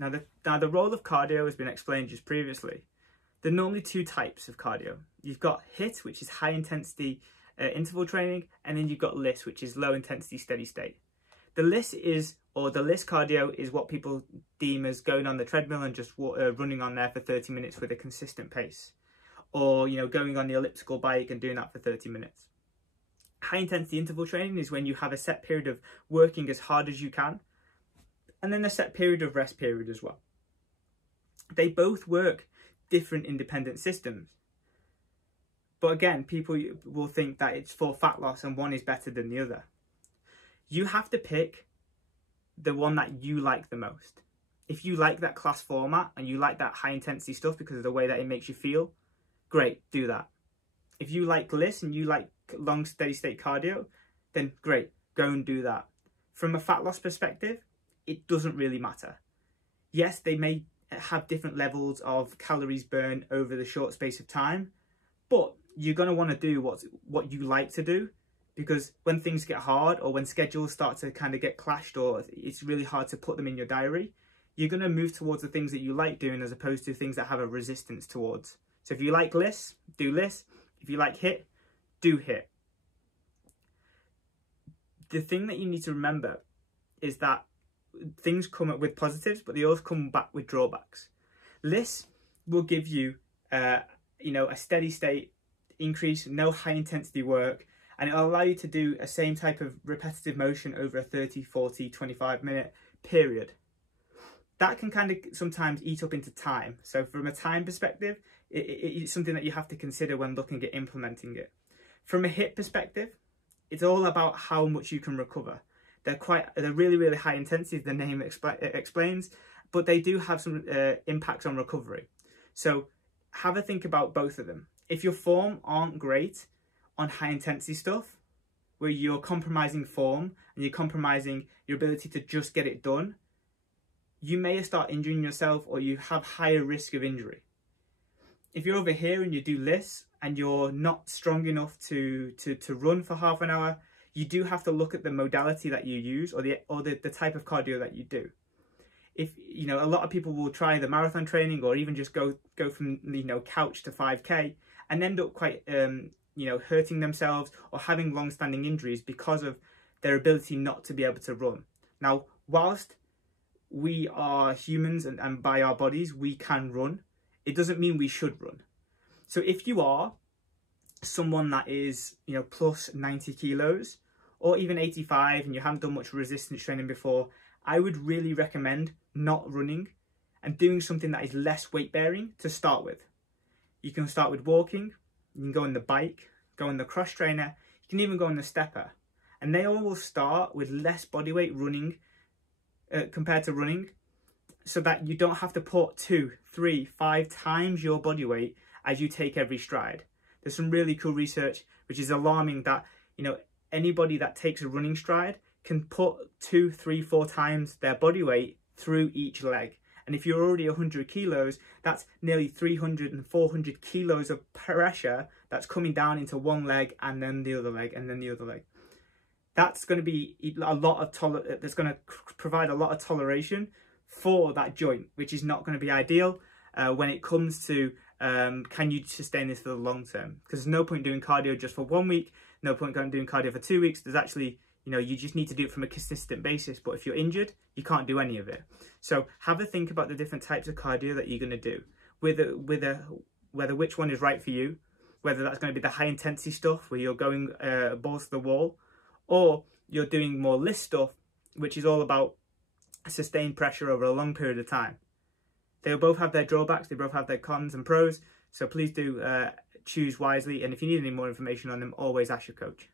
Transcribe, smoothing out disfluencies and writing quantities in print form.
Now the role of cardio has been explained just previously. There are normally two types of cardio. You've got HIIT, which is high intensity interval training, and then you've got LISS, which is low intensity steady state. The LISS cardio is what people deem as going on the treadmill and just running on there for 30 minutes with a consistent pace, or going on the elliptical bike and doing that for 30 minutes. High intensity interval training is when you have a set period of working as hard as you can, and then a set period of rest period as well. They both work different independent systems. But again, people will think that it's for fat loss and one is better than the other. You have to pick the one that you like the most. If you like that class format and you like that high intensity stuff because of the way that it makes you feel, great, do that. If you like LISS and you like long steady state cardio, then great, go and do that. From a fat loss perspective, it doesn't really matter. Yes, they may have different levels of calories burned over the short space of time, but you're going to want to do what you like to do, because when things get hard or when schedules start to kind of get clashed or it's really hard to put them in your diary, you're going to move towards the things that you like doing as opposed to things that have a resistance towards. So if you like LISS, do LISS. If you like HIIT, do HIIT. The thing that you need to remember is that things come up with positives, but they also come back with drawbacks. LISS will give you, a steady state increase, no high intensity work, and it'll allow you to do a same type of repetitive motion over a 30, 40, 25 minute period. That can kind of sometimes eat up into time. So from a time perspective, it's something that you have to consider when looking at implementing it. From a HIIT perspective, it's all about how much you can recover. They're really, really high intensity, the name explains, but they do have some impacts on recovery. So have a think about both of them. If your form aren't great on high intensity stuff, where you're compromising form and you're compromising your ability to just get it done, you may start injuring yourself or you have higher risk of injury. If you're over here and you do LISS and you're not strong enough to run for half an hour, you do have to look at the modality that you use or the type of cardio that you do. If a lot of people will try the marathon training or even just go from couch to 5K and end up quite hurting themselves or having long-standing injuries because of their ability not to be able to run. Now, whilst we are humans and by our bodies we can run, it doesn't mean we should run. So if you are someone that is plus 90 kilos or even 85 and you haven't done much resistance training before, I would really recommend not running and doing something that is less weight bearing to start with. You can start with walking, you can go on the bike, go on the cross trainer, you can even go on the stepper, and they all will start with less body weight running compared to running, so that you don't have to put 2, 3, 5 times your body weight as you take every stride. There's some really cool research which is alarming that anybody that takes a running stride can put 2, 3, 4 times their body weight through each leg. And if you're already 100 kilos, that's nearly 300 and 400 kilos of pressure that's coming down into one leg and then the other leg and then the other leg. That's going to be a lot of that's going to provide a lot of toleration for that joint, which is not going to be ideal when it comes to can you sustain this for the long term? Because there's no point doing cardio just for 1 week, no point going doing cardio for 2 weeks. There's actually, you just need to do it from a consistent basis. But if you're injured, you can't do any of it. So have a think about the different types of cardio that you're going to do, whether which one is right for you, whether that's going to be the high intensity stuff where you're going balls to the wall, or you're doing more LISS stuff, which is all about sustained pressure over a long period of time. They both have their drawbacks, they both have their cons and pros, so please do choose wisely, and if you need any more information on them, always ask your coach.